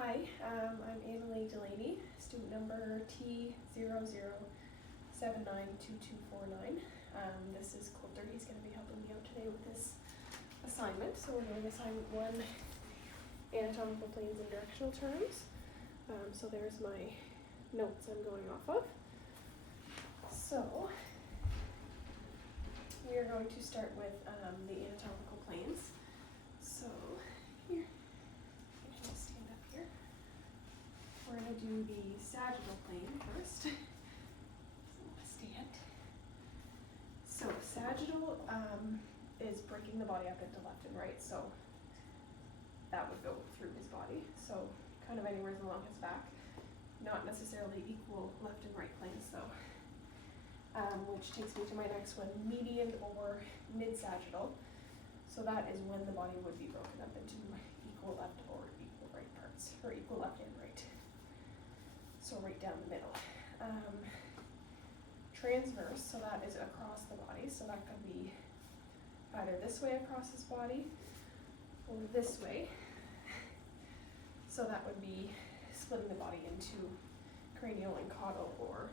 Hi, I'm Annalie Delaney, student number T00792249. This is Coulter. He's going to be helping me out today with this assignment. So we're doing assignment 1, anatomical planes and directional terms. So there's my notes I'm going off of. So we are going to start with the anatomical planes. So here. Stand up here. We're going to do the sagittal plane first. Stand. So sagittal is breaking the body up into left and right, so that would go through his body. So kind of anywhere along his back. Not necessarily equal left and right planes though. Which takes me to my next one, median or mid-sagittal. So that is when the body would be broken up into equal left or equal right parts, or equal left and right. So right down the middle. Transverse, so that is across the body, so that could be either this way across his body or this way. So that would be splitting the body into cranial and caudal, or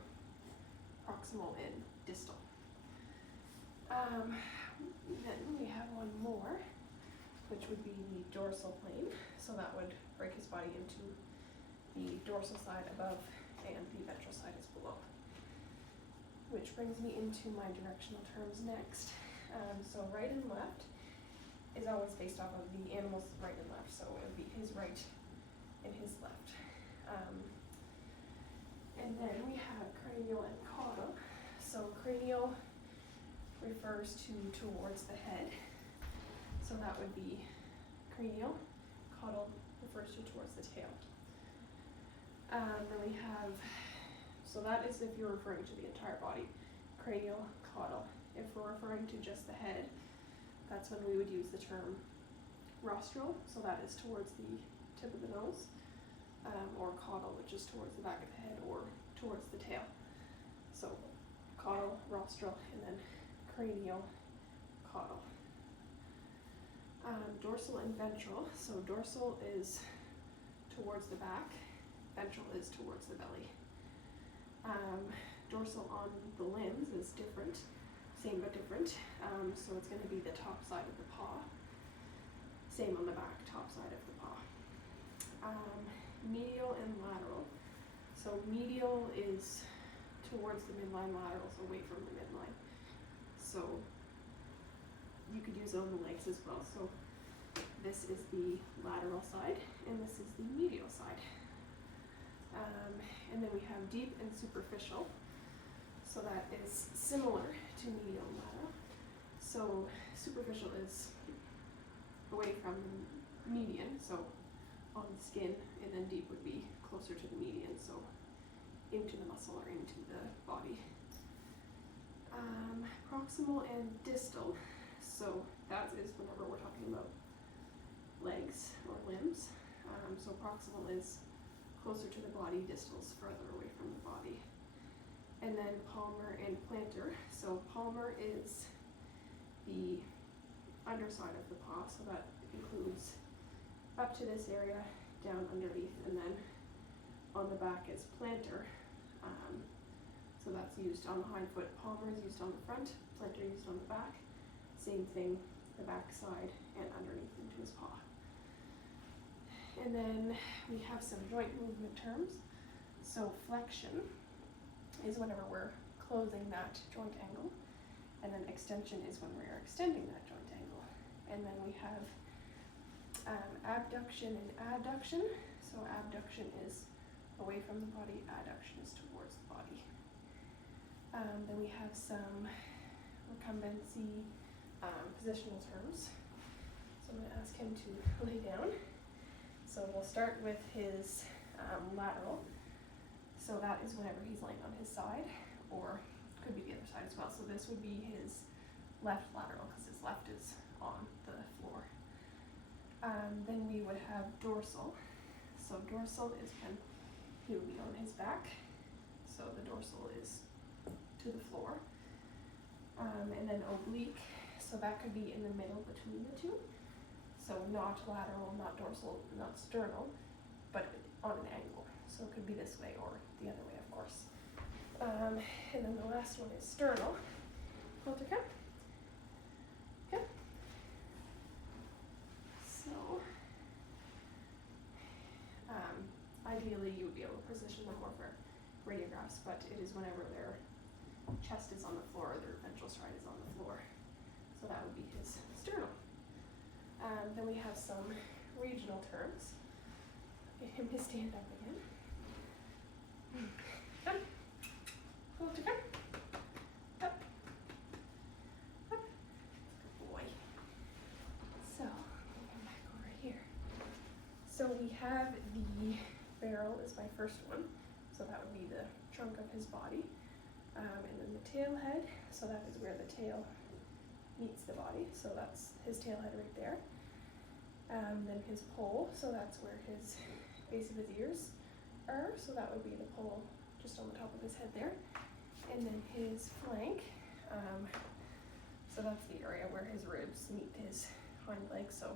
proximal and distal. Then we have one more, which would be the dorsal plane. So that would break his body into the dorsal side above and the ventral side is below. Which brings me into my directional terms next. So right and left is always based off of the animal's right and left. So it would be his right and his left. And then we have cranial and caudal. So cranial refers to towards the head. So that would be cranial. Caudal refers to towards the tail. Then we have, so that is if you're referring to the entire body. Cranial, caudal. If we're referring to just the head, that's when we would use the term rostral. So that is towards the tip of the nose. Or caudal, which is towards the back of the head or towards the tail. So caudal, rostral, and then cranial, caudal. Dorsal and ventral. So dorsal is towards the back, ventral is towards the belly. Dorsal on the limbs is different, same but different. So it's going to be the top side of the paw. Same on the back, top side of the paw. Medial and lateral. So medial is towards the midline, lateral is away from the midline. So you could use it on the legs as well. So this is the lateral side and this is the medial side. And then we have deep and superficial. So that is similar to medial and lateral. So superficial is away from the median, so on the skin, and then deep would be closer to the median, so into the muscle or into the body. Proximal and distal, so that is whenever we're talking about legs or limbs. So proximal is closer to the body, distal is further away from the body. And then palmar and plantar. So palmar is the underside of the paw, so that includes up to this area, down underneath, and then on the back is plantar. So that's used on the hind foot. Palmar is used on the front, plantar used on the back. Same thing, the back side and underneath into his paw. And then we have some joint movement terms. So flexion is whenever we're closing that joint angle, and then extension is when we're extending that joint angle. And then we have abduction and adduction. So abduction is away from the body, adduction is towards the body. Then we have some recumbency positional terms. So I'm going to ask him to lay down. So we'll start with his lateral. So that is whenever he's laying on his side, or could be the other side as well. So this would be his left lateral because his left is on the floor. Then we would have dorsal. So dorsal is when he would be on his back. So the dorsal is to the floor. And then oblique, so that could be in the middle between the two. So not lateral, not dorsal, not sternal. but on an angle. So it could be this way or the other way, of course. And then the last one is sternal. Hold your cup. Yep. So, ideally you would be able to position them more for radiographs, but it is whenever their chest is on the floor or their ventral stride is on the floor. So that would be his sternal. Then we have some regional terms. Get him to stand up again. Up. Hold your cup. Up. Up. Good boy. So, come back over here. So we have the barrel is my first one. So that would be the trunk of his body. And then the tail head. So that is where the tail meets the body. So that's his tail head right there. Then his pole. So that's where his base of his ears are. So that would be the pole just on the top of his head there. And then his flank. So that's the area where his ribs meet his hind legs. So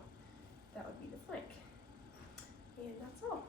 that would be the flank. And that's all.